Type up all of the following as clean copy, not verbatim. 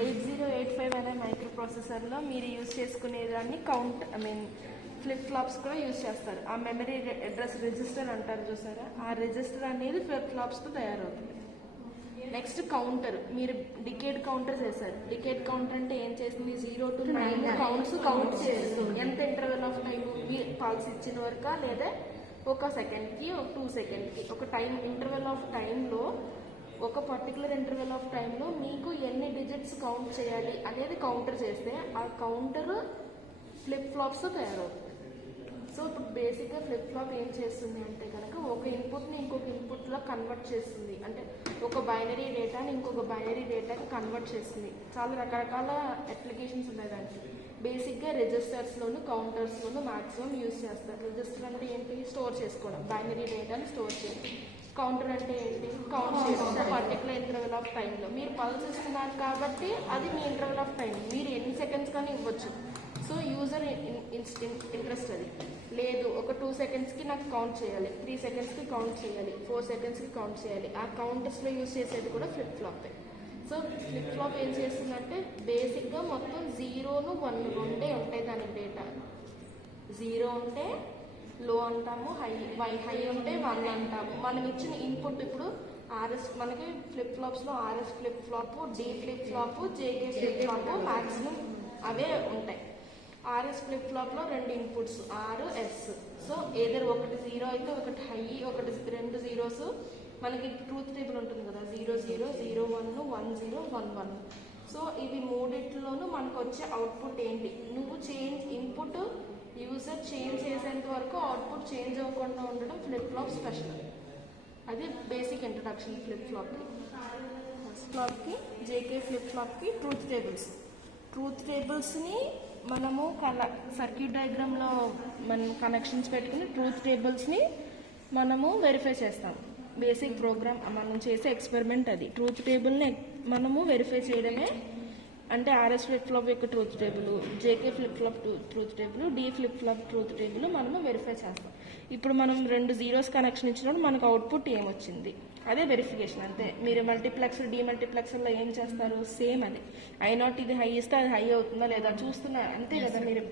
8085 అనే మైక్రో ప్రాసెసర్లో మీరు యూజ్ చేసుకునేదాన్ని ఫ్లిప్ ఫ్లాప్స్ కూడా యూజ్ చేస్తారు. ఆ మెమరీ అడ్రస్ రిజిస్టర్ అంటారు చూసారా, ఆ రిజిస్టర్ అనేది ఫ్లిప్ ఫ్లాప్స్తో తయారవుతుంది. నెక్స్ట్ కౌంటర్, మీరు డికేడ్ కౌంటర్ చేశారు. డికేడ్ కౌంటర్ అంటే ఏం చేస్తుంది, 0 to 9 కౌంట్ చేస్తుంది. ఎంత ఇంటర్వెల్ ఆఫ్ టైం, పల్స్ ఇచ్చిన వరకు లేదా 1 సెకండ్కి 2 సెకండ్కి ఒక టైం ఇంటర్వెల్ ఆఫ్ టైంలో, ఒక పర్టికులర్ ఇంటర్వెల్ ఆఫ్ టైంలో మీకు ఎన్ని డిజిట్స్ కౌంట్ చేయాలి అనేది కౌంటర్ చేస్తే ఆ కౌంటర్ ఫ్లిప్ ఫ్లాప్స్తో తయారవుతుంది. సో ఇప్పుడు బేసిక్గా ఫ్లిప్ ఫ్లాప్ ఏం చేస్తుంది అంటే కనుక ఒక ఇన్పుట్ని ఇంకొక ఇన్పుట్లో కన్వర్ట్ చేస్తుంది. అంటే ఒక బైనరీ డేటాని ఇంకొక బైనరీ డేటాకి కన్వర్ట్ చేస్తుంది. చాలా రకరకాల అప్లికేషన్స్ ఉన్నాయి దానికి. బేసిక్గా రిజిస్టర్స్లోను కౌంటర్స్లోను మ్యాక్సిమం యూజ్ చేస్తారు. రిజిస్టర్ అంటే ఏంటి, స్టోర్ చేసుకోవడం, బైనరీ డేటాని స్టోర్ చేయడం. కౌంటర్ అంటే ఏంటి, కౌంట్ చేయడం పర్టికులర్ ఇంటర్వెల్ ఆఫ్ టైంలో. మీరు పల్స్ ఇస్తున్నారు కాబట్టి అది మీ ఇంటర్వెల్ ఆఫ్ టైం, మీరు ఎన్ని సెకండ్స్ కానీ ఇవ్వచ్చు. సో యూజర్ ఇంట్రెస్ట్ అది. లేదు ఒక 2 సెకండ్స్కి నాకు కౌంట్ చేయాలి, 3 సెకండ్స్కి కౌంట్ చేయాలి, 4 సెకండ్స్కి కౌంట్ చేయాలి. ఆ కౌంటర్స్లో యూజ్ చేసేది కూడా ఫ్లిప్ ఫ్లాపే. సో ఫ్లిప్ ఫ్లాప్ ఏం చేస్తుందంటే బేసిక్గా మొత్తం 0 to 1 రెండే ఉంటాయి దానికి డేటా. 0 ఉంటే లో అంటాము, హై ఉంటే 1 అంటాము. మనం ఇచ్చిన ఇన్పుట్ ఇప్పుడు ఆర్ఎస్, మనకి ఫ్లిప్ ఫ్లాప్స్లో RS flip flop, D flip flop, JK flip flop maximum అవే ఉంటాయి. ఆర్ఎస్ ఫ్లిప్ ఫ్లాప్లో 2 inputs R S. So either ఒకటి 0 అయితే ఒకటి హై, ఒకటి 2 zeros. మనకి ట్రూత్ టేబుల్ ఉంటుంది కదా, 0 0 0 1 1 0 1 1. సో ఇవి మూడిట్లోనూ మనకు వచ్చే అవుట్పుట్ ఏంటి, నువ్వు ఇన్పుట్ యూజర్ చేంజ్ చేసేంత వరకు అవుట్పుట్ చేంజ్ అవ్వకుండా ఉండడం ఫ్లిప్ ఫ్లాప్ స్పెషల్. అది బేసిక్ ఇంట్రడక్షన్ ఫ్లిప్ ఫ్లాప్కి. ఫస్ట్ ఫ్లాప్కి, జేకే ఫ్లిప్ ఫ్లాప్కి ట్రూత్ టేబుల్స్ని మనము సర్క్యూట్ డయాగ్రామ్లో మనం కనెక్షన్స్ పెట్టుకుని ట్రూత్ టేబుల్స్ని మనము వెరిఫై చేస్తాం. బేసిక్ ప్రోగ్రామ్ మనం చేసే ఎక్స్పెరిమెంట్ అది. ట్రూత్ టేబుల్ని మనము వెరిఫై చేయడమే. అంటే ఆర్ఎస్ ఫ్లిప్ ఫ్లాప్ యొక్క truth table, JK flip flop truth table, D flip flop truth table మనము వెరిఫై చేస్తాం. ఇప్పుడు మనం 2 zeros కనెక్షన్ ఇచ్చినప్పుడు మనకు అవుట్పుట్ ఏమొచ్చింది, అదే వెరిఫికేషన్ అంతే. మీరు మల్టీప్లెక్సర్, డీమల్టీప్లెక్సర్లో ఏం చేస్తారు, సేమ్ అది. I0 ఇది హై ఇస్తే అది హై అవుతుందా లేదా చూస్తున్నారు అంతే కదా. మీరు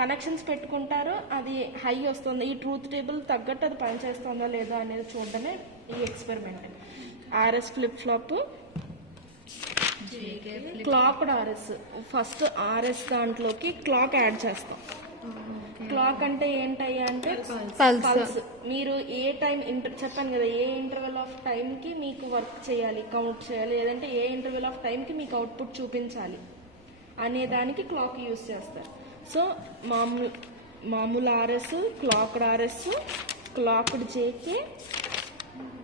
కనెక్షన్స్ పెట్టుకుంటారు, అది హై వస్తుంది, ఈ ట్రూత్ టేబుల్ తగ్గట్టు అది పనిచేస్తుందా లేదా అనేది చూడడమే ఈ experiment. RS flip flop, clocked RS. First RS దాంట్లోకి క్లాక్ యాడ్ చేస్తాం. క్లాక్ అంటే ఏంటయ్యా అంటే పల్స్. మీరు ఏ టైం చెప్పాను కదా, ఏ ఇంటర్వెల్ ఆఫ్ టైంకి మీకు వర్క్ చేయాలి, కౌంట్ చేయాలి, లేదంటే ఏ ఇంటర్వెల్ ఆఫ్ టైంకి మీకు అవుట్పుట్ చూపించాలి అనే దానికి క్లాక్ యూజ్ చేస్తారు. సో మామూలు RS, clocked RS, clocked JK,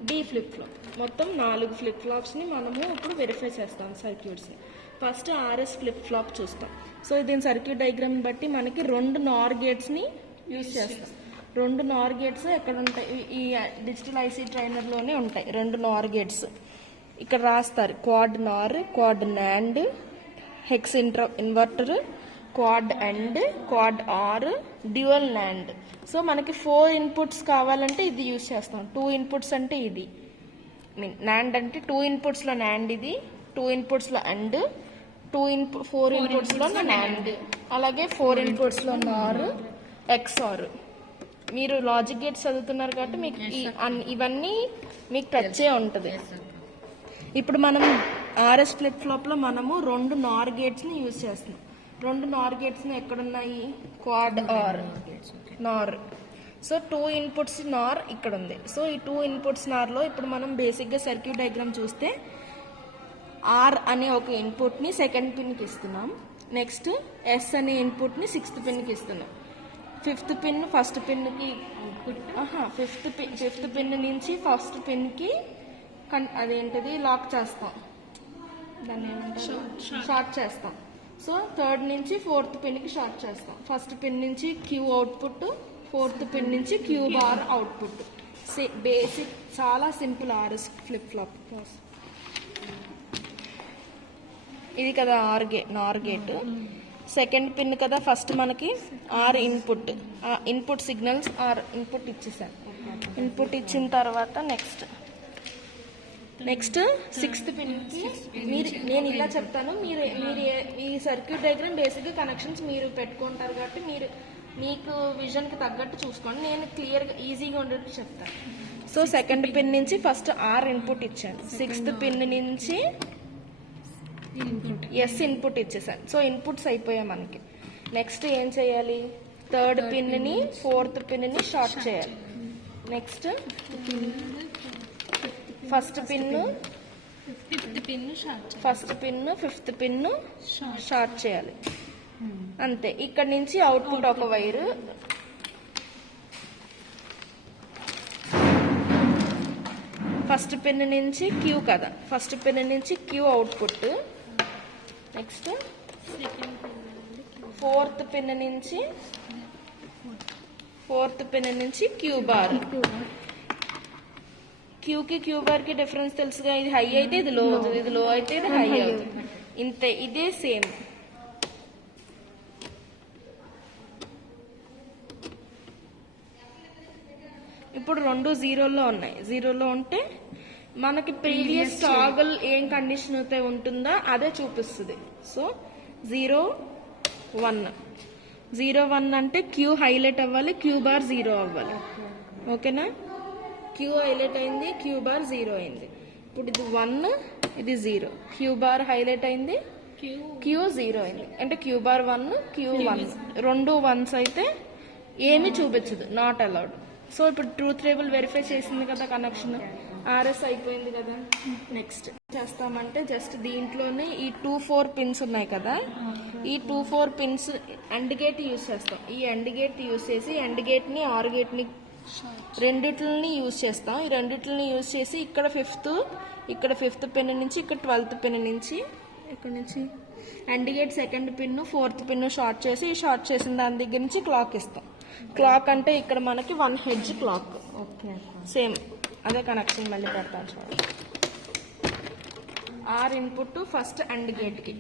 D flip flop, మొత్తం 4 ఫ్లిప్ ఫ్లాప్స్ని మనము ఇప్పుడు వెరిఫై చేస్తాం సర్క్యూట్స్ని. ఫస్ట్ ఆర్ఎస్ ఫ్లిప్ ఫ్లాప్ చూస్తాం. సో దీని సర్క్యూట్ డయాగ్రామ్ని బట్టి మనకి 2 NOR గేట్స్ని యూజ్ చేస్తాం. 2 NOR గేట్స్ ఎక్కడ ఉంటాయి, ఈ డిజిటల్ ఐసీ ట్రైనర్లోనే ఉంటాయి 2 NOR గేట్స్. ఇక్కడ రాస్తారు quad NOR, quad NAND, hex inverter, quad AND, quad OR, dual NAND. So మనకి 4 ఇన్పుట్స్ కావాలంటే ఇది యూజ్ చేస్తాం. 2 ఇన్పుట్స్ అంటే ఇది NAND అంటే 2 ఇన్పుట్స్లో NAND, ఇది 2 ఇన్పుట్స్లో AND, 4 ఇన్పుట్స్లో NAND, అలాగే 4 ఇన్పుట్స్లో NOR, XOR. మీరు లాజిక్ గేట్స్ చదువుతున్నారు కాబట్టి మీకు ఇవన్నీ మీకు టచ్ ఉంటుంది. ఇప్పుడు మనం ఆర్ఎస్ ఫ్లిప్ ఫ్లాప్లో మనము 2 NOR గేట్స్ని యూజ్ చేస్తున్నాం. 2 NOR గేట్స్ని ఎక్కడున్నాయి, quad NOR. So 2 inputs NOR ఇక్కడ ఉంది. సో ఈ 2 ఇన్పుట్స్ NORలో ఇప్పుడు మనం బేసిక్గా సర్క్యూట్ డయాగ్రామ్ చూస్తే ఆర్ అనే ఒక ఇన్పుట్ని సెకండ్ పిన్కి ఇస్తున్నాం. నెక్స్ట్ ఎస్ అనే ఇన్పుట్ని 6th పిన్కి ఇస్తున్నాం. 5th పిన్ ఫస్ట్ పిన్కి, 5th పిన్ నుంచి ఫస్ట్ పిన్కి అదేంటిది లాక్ చేస్తాం, దాన్ని ఏమంటారు, షార్ట్ చేస్తాం. సో 3rd నుంచి 4th పిన్కి షార్ట్ చేస్తాం. ఫస్ట్ పిన్ నుంచి క్యూ అవుట్పుట్, 4th పిన్ నుంచి క్యూ బార్ అవుట్పుట్. బేసిక్ చాలా సింపుల్ ఆర్ఎస్ ఫ్లిప్ ఫ్లాప్. ఇది కదా NOR గేట్, సెకండ్ పిన్ కదా. ఫస్ట్ మనకి R input, input signals R input ఇచ్చేసాను. ఇన్పుట్ ఇచ్చిన తర్వాత నెక్స్ట్ నెక్స్ట్ 6th పిన్కి నేను ఇలా చెప్తాను, మీరు ఈ సర్క్యూట్ డయాగ్రామ్ బేసిక్గా కనెక్షన్స్ మీరు పెట్టుకుంటారు కాబట్టి మీకు విజన్కి తగ్గట్టు చూసుకోండి. నేను క్లియర్గా ఈజీగా ఉండేట్టు చెప్తాను. సో 2nd పిన్ నుంచి ఫస్ట్ R ఇన్పుట్ ఇచ్చాను, 6th పిన్ నుంచి ఎస్ ఇన్పుట్ ఇచ్చేసాను. సో ఇన్పుట్స్ అయిపోయాయి మనకి. నెక్స్ట్ ఏం చేయాలి, 3rd పిన్ని 4th పిన్ని షార్ట్ చేయాలి. Next first pin 5th pin short చేయాలి. అంతే. ఇక్కడ నుంచి అవుట్పుట్ ఒక వైరు, ఫస్ట్ పిన్ నుంచి క్యూ కదా, ఫస్ట్ పిన్ నుంచి Q output. Next 4th pin నుంచి క్యూ బార్. క్యూకి క్యూ బార్కి డిఫరెన్స్ తెలుసుగా, ఇది హై అయితే ఇది లో అవుతుంది, ఇది లో అయితే ఇది హై అవుతుంది. ఇంతే, ఇదే సేమ్. ఇప్పుడు 2 జీరోలో ఉన్నాయి. జీరోలో ఉంటే మనకి ప్రీవియస్ టాగల్ ఏం కండిషన్ అయితే ఉంటుందో అదే చూపిస్తుంది. సో 0 1 అంటే క్యూ హైలైట్ అవ్వాలి, క్యూ బార్ 0 అవ్వాలి. ఓకేనా, క్యూ హైలైట్ అయింది, క్యూ బార్ 0 అయింది. ఇప్పుడు ఇది 1, ఇది 0, క్యూ బార్ హైలైట్ అయింది, క్యూ 0 అయింది. అంటే క్యూ బార్ 1, క్యూ 1. 2 1s అయితే ఏమీ చూపించదు, నాట్ అలౌడ్. సో ఇప్పుడు ట్రూత్ టేబుల్ వెరిఫై చేసింది కదా కనెక్షన్, ఆర్ఎస్ అయిపోయింది కదా. నెక్స్ట్ చేస్తామంటే జస్ట్ దీంట్లోనే ఈ 2 4 పిన్స్ ఉన్నాయి కదా, ఈ 2 4 పిన్స్ ఎండ్ గేట్ యూజ్ చేస్తాం. ఈ ఎండ్ గేట్ యూజ్ చేసి ఎండ్ గేట్ని ఆర్ గేట్ని రెండిట్లని యూజ్ చేస్తాం. ఈ రెండిట్లని యూజ్ చేసి ఇక్కడ 5th పిన్ నుంచి ఇక్కడ 12th పిన్ నుంచి ఇక్కడ నుంచి end gate 2nd pin 4th pin short చేసి, ఈ షార్ట్ చేసిన దాని దగ్గర నుంచి క్లాక్ ఇస్తాం. క్లాక్ అంటే ఇక్కడ మనకి 1 హెడ్జ్ క్లాక్. ఓకే, సేమ్ అదే కనెక్షన్ మళ్ళీ పెడతాను చూడండి. R input first and gate,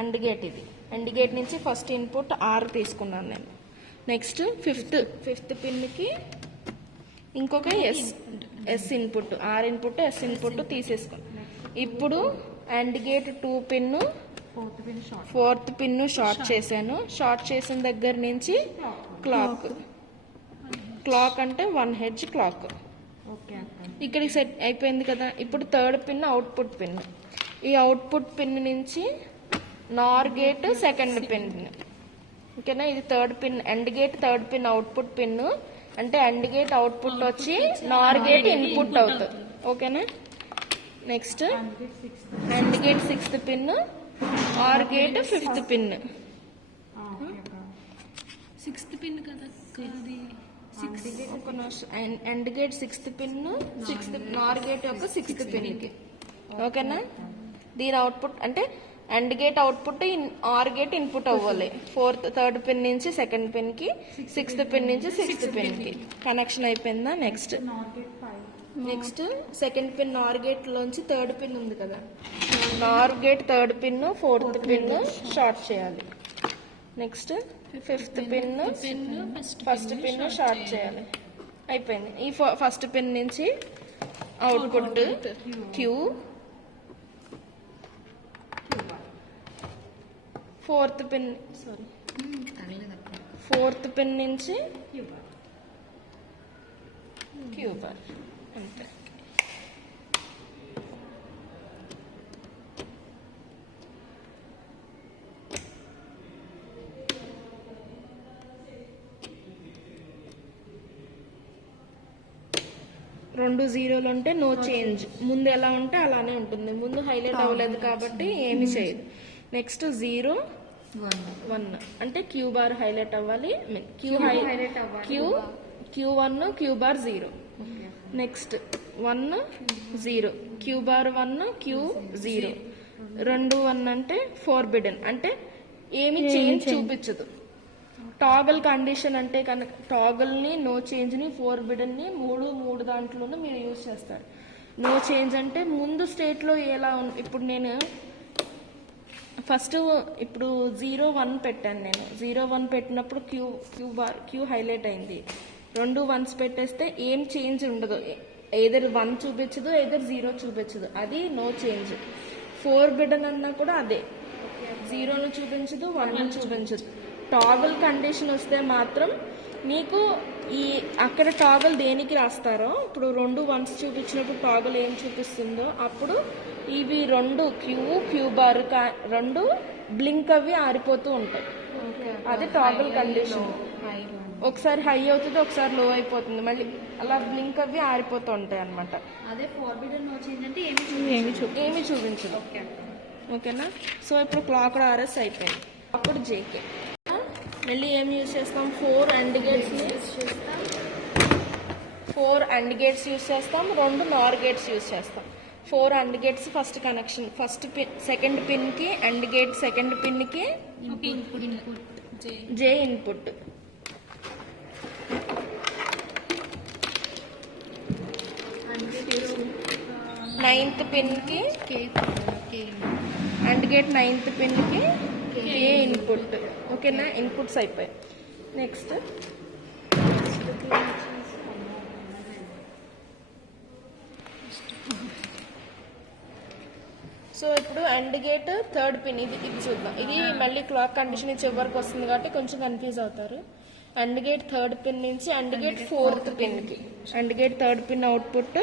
and gate ఇది, ఎండ్ గేట్ నుంచి ఫస్ట్ ఇన్పుట్ ఆర్ తీసుకున్నాను నేను. నెక్స్ట్ 5th పిన్కి ఇంకొక S input, R input S input తీసేసుకున్నాను. ఇప్పుడు and gate 2 pin 4th pin short చేశాను. షార్ట్ చేసిన దగ్గర నుంచి క్లాక్ అంటే 1 హెడ్జ్ క్లాక్. ఇక్కడికి సెట్ అయిపోయింది కదా. ఇప్పుడు 3rd పిన్ అవుట్పుట్ పిన్, ఈ అవుట్పుట్ పిన్ నుంచి నార్ గేట్ 2nd పిన్. ఓకేనా, ఇది 3rd pin and gate, 3rd pin output pin. అంటే ఎండ్ గేట్ అవుట్పుట్ వచ్చి నార్ గేట్ ఇన్పుట్ అవుతుంది. ఓకేనా, next and gate 6th pin, or gate 5th pin. 6th pin కదా, and gate 6th pin, 6th nor gate యొక్క 6th పిన్కి. ఓకేనా, దీని output అంటే end gate output OR gate input అవ్వాలి. 3rd pin నుంచి 2nd పిన్కి, 6th pin నుంచి 6th పిన్కి connection అయిపోయిందా. Next 2nd pin nor gate లోంచి 3rd పిన్ ఉంది కదా, nor gate 3rd pin 4th pin short చేయాలి. Next 5th pin first pin short చేయాలి. అయిపోయింది. ఈ ఫస్ట్ పిన్ నుంచి అవుట్పుట్ క్యూ, 4th పిన్ నుంచి క్యూ బార్. అంతే. రెండు జీరోలు ఉంటే నో చేంజ్, ముందు ఎలా ఉంటే అలానే ఉంటుంది. ముందు హైలైట్ అవ్వలేదు కాబట్టి ఏమి చేయదు. నెక్స్ట్ 0 1 అంటే క్యూ బార్ హైలైట్ అవ్వాలి, Q 1 Q bar 0. Next 1 0 Q bar 1 Q 0. 2 1 అంటే ఫోర్బిడెన్, అంటే ఏమి చేంజ్ చూపించదు. టాగల్ కండిషన్ అంటే కనుక టాగల్ని, నో చేంజ్ని, ఫోర్బిడెన్ని మూడు దాంట్లోనూ మీరు యూజ్ చేస్తారు. నో చేంజ్ అంటే ముందు స్టేట్లో ఎలా ఇప్పుడు నేను ఫస్ట్ ఇప్పుడు 0 1 పెట్టాను. నేను 0 1 పెట్టినప్పుడు క్యూ హైలైట్ అయింది. 2 1s పెట్టేస్తే ఏం చేంజ్ ఉండదు. ఎయిదర్ 1 చూపించదు, ఎయిదర్ 0 చూపించదు, అది నో చేంజ్. 4 బిడన్ అన్నా కూడా అదే, 0ను చూపించదు, 1ను చూపించదు. టాగల్ కండిషన్ వస్తే మాత్రం మీకు ఈ అక్కడ టాగల్ దేనికి రాస్తారో, ఇప్పుడు 2 1s చూపించినప్పుడు టాగల్ ఏం చూపిస్తుందో అప్పుడు ఇవి 2 క్యూ బార్ 2 బ్లింక్ అవి ఆరిపోతూ ఉంటాయి. అదే టాగల్ కండిషన్. ఒకసారి హై అవుతుంది, ఒకసారి లో అయిపోతుంది, మళ్ళీ అలా బ్లింక్ అవి ఆరిపోతూ ఉంటాయి అనమాట. అదే ఫార్బిడన్ నో చేంజ్ అంటే ఏమి చూపించదు. ఓకేనా? సో ఇప్పుడు క్లాక్ ఆర్ఎస్ అయిపోయింది. అప్పుడు జేకే మళ్ళీ ఏం యూజ్ చేస్తాం? 4 AND గేట్స్ యూజ్ చేస్తాం, 4 AND గేట్స్ యూజ్ చేస్తాం, 2 NOR గేట్స్ యూజ్ చేస్తాం. 4 AND gates first connection, first pin second pin కి AND గేట్ సెకండ్ పిన్ కి జే ఇన్పుట్, నైన్త్ పిన్ కి AND గేట్ 9th పిన్ కి కే ఇన్పుట్. ఓకేనా? ఇన్పుట్స్ అయిపోయాయి. నెక్స్ట్ సో ఇప్పుడు AND గేట్ 3rd పిన్, ఇది చూద్దాం. ఇది మళ్ళీ క్లాక్ కండిషన్ చివరికి వస్తుంది కాబట్టి కొంచెం కన్ఫ్యూజ్ అవుతారు. AND గేట్ 3rd పిన్ నుంచి AND గేట్ 4th పిన్ కి, AND gate 3rd pin output,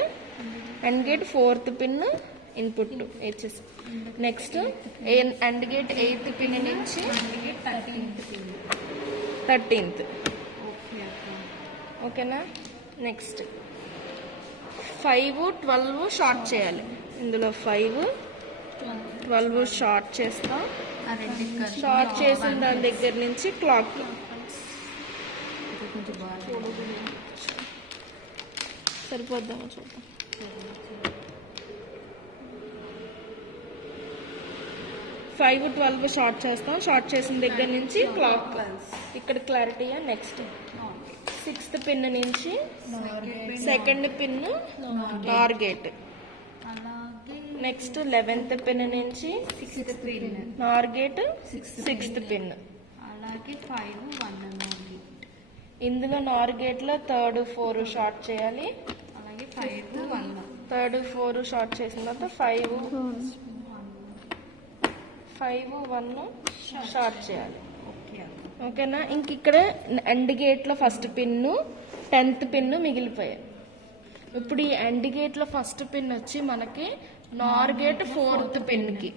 AND gate 4th pin input HS. Next AND gate 8th pin నుంచి 13th. ఓకేనా? నెక్స్ట్ 5 12 షార్ట్ చేయాలి. ఇందులో 5 12 షార్ట్ చేస్తాం. షార్ట్ చేసిన దాని దగ్గర నుంచి క్లాక్ సరిపోద్దామో చూద్దాం. ఫైవ్ 12 షార్ట్ చేస్తాం. షార్ట్ చేసిన దగ్గర నుంచి క్లాక్ ఇక్కడ క్లారిటీగా. నెక్స్ట్ 6th పిన్ నుంచి second pin nor gate. Next 11th pin నుంచి నార్ గేట్ 6th పిన్. ఇందులో నార్ గేట్ లో 3rd 4 షార్ట్ చేయాలి. 3rd 4 షార్ట్ చేసిన తర్వాత 5 1 షార్ట్ చేయాలి. ఓకేనా? ఇంక ఇక్కడ AND గేట్ లో ఫస్ట్ పిన్ను 10th పిన్ను మిగిలిపోయాయి. ఇప్పుడు ఈ AND గేట్ లో ఫస్ట్ పిన్ వచ్చి మనకి నార్ గేట్ 4th పిన్ కి,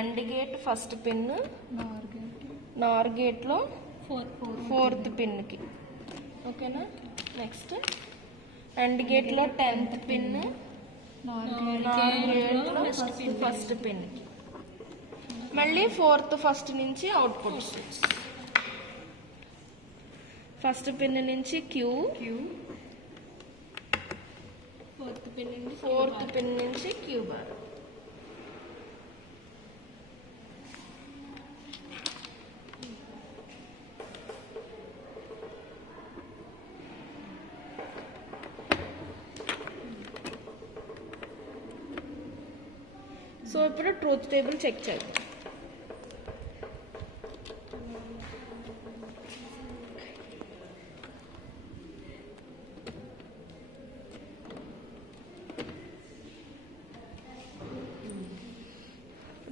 AND gate first pin nor gate లో 4th పిన్ కి. ఓకేనా? నెక్స్ట్ AND గేట్ లో 10th పిన్ నార్ గేట్ లో ఫస్ట్ పిన్ కి, మళ్ళీ 4th ఫస్ట్ నుంచి అవుట్పుట్. ఫస్ట్ పిన్ నుంచి క్యూ, 4th పిన్ నుంచి క్యూ బార్. సో ఇప్పుడు ట్రూత్ టేబుల్ చెక్ చేద్దాం.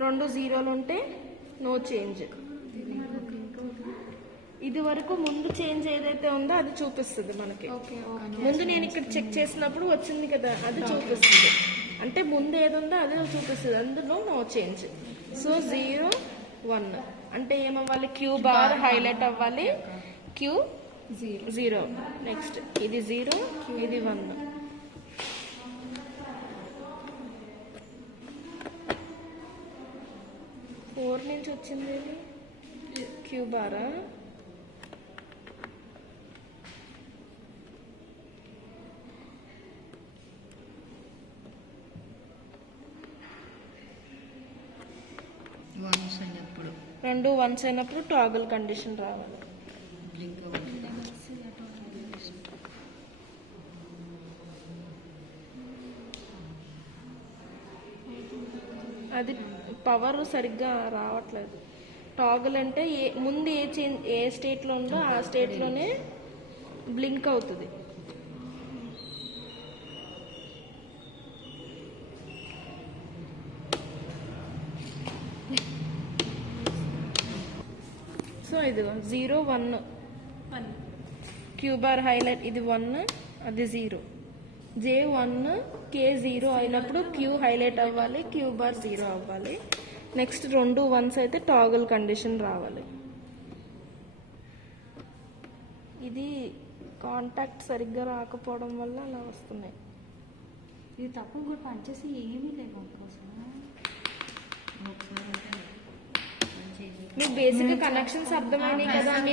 రెండు జీరోలు ఉంటే నో చేంజ్. ఇది వరకు ముందు చేంజ్ ఏదైతే ఉందో అది చూపిస్తుంది మనకి. ముందు నేను ఇక్కడ చెక్ చేసినప్పుడు వచ్చింది కదా, అది చూపిస్తుంది. అంటే ముందు ఏది ఉందో అదే చూపిస్తుంది, అందులో నో చేంజ్. సో 0 1 అంటే ఏమవ్వాలి? క్యూ బార్ హైలైట్ అవ్వాలి, క్యూ 0. నెక్స్ట్ ఇది 0, ఇది 1. ఫోర్ నుంచి వచ్చింది క్యూ బారా? రెండు వన్స్ అయినప్పుడు టాగల్ కండిషన్ రావాలి. అది పవర్ సరిగ్గా రావట్లేదు. టాగల్ అంటే ముందు ఏ స్టేట్లో ఉందో ఆ స్టేట్లోనే బ్లింక్ అవుతుంది. సో ఇదిగో 0 1 క్యూ బార్ హైలైట్, ఇది 1 అది 0. J1 K0 అయినప్పుడు క్యూ హైలైట్ అవ్వాలి, క్యూ బార్ 0 అవ్వాలి. నెక్స్ట్ 2 1s అయితే టాగల్ కండిషన్ రావాలి. ఇది కాంటాక్ట్ సరిగ్గా రాకపోవడం వల్ల అలా వస్తున్నాయి. ఇది తప్పు కూడా పనిచేసి ఏమీ లేవు అసలు. మీకు బేసిక్ కనెక్షన్స్ అర్థమైనాయి కదా.